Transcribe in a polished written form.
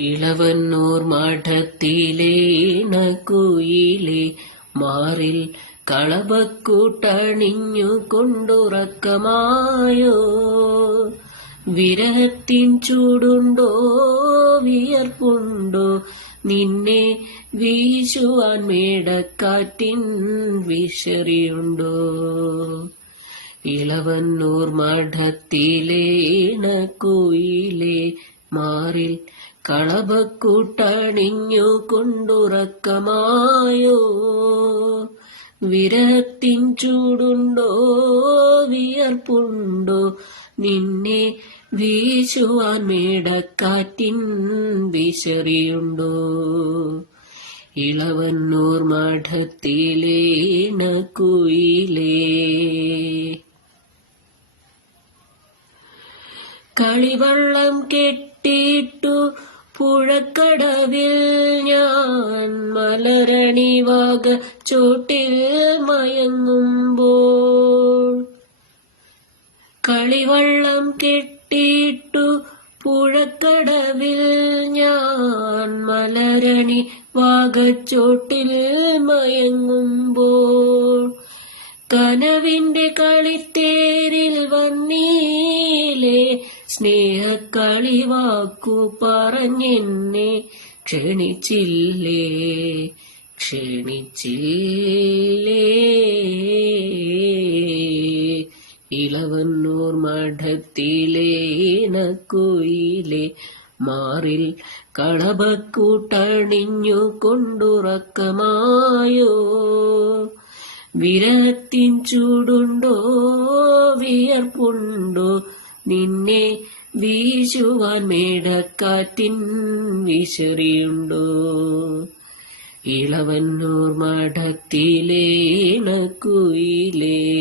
ഇളവന്നൂർ മഠത്തിലെ ഇണക്കുയിലെ മാറിൽ കളഭക്കൂട്ടണിഞ്ഞു കൊണ്ടുറക്കമായോ. വിരഹത്തിൻ ചൂടുണ്ടോ വിയർപ്പുണ്ടോ നിന്നെ വീശുവാൻ മേടക്കാറ്റിൻ വിശറിയുണ്ടോ. ഇളവന്നൂർ മഠത്തിലെ ഇണക്കുയിലെ മാറിൽ കളഭക്കൂട്ടണിഞ്ഞു കൊണ്ടുറക്കമായോ. വിരഹത്തിൻ ചൂടുണ്ടോ വിയർപ്പുണ്ടോ നിന്നെ വീശുവാൻ മേടക്കാറ്റിൻ വിശറിയുണ്ടോ. ഇളവന്നൂർ മഠത്തിലെ ഇണക്കുയിലേ. കളിവള്ളം കെട്ടിയിട്ടു പുഴക്കടവിൽ ഞാൻ മലരണിവാക ചോട്ടിൽ മയങ്ങുമ്പോൾ. കളിവള്ളം കെട്ടിയിട്ടു പുഴക്കടവിൽ ഞാൻ മലരണി വാകച്ചോട്ടിൽ മയങ്ങുമ്പോൾ. കനവിന്റെ കളിത്തേരിൽ വന്നീലേ സ്നേഹക്കളിവാക്കു പറഞ്ഞെന്നെ ക്ഷണിച്ചില്ലേ ക്ഷണിച്ചില്ലേ. ഇളവന്നൂർ മഠത്തിലെ ഇണക്കുയിലെ മാറിൽ കളഭക്കൂട്ടണിഞ്ഞു കൊണ്ടുറക്കമായോ. വിരഹത്തിൻ ചൂടുണ്ടോ വിയർപ്പുണ്ടോ നിന്നെ വീശുവാൻ മേടക്കാറ്റിൻ വിശറിയുണ്ടോ. ഇളവന്നൂർ മഠത്തിലെ ഇണക്കുയിലേ.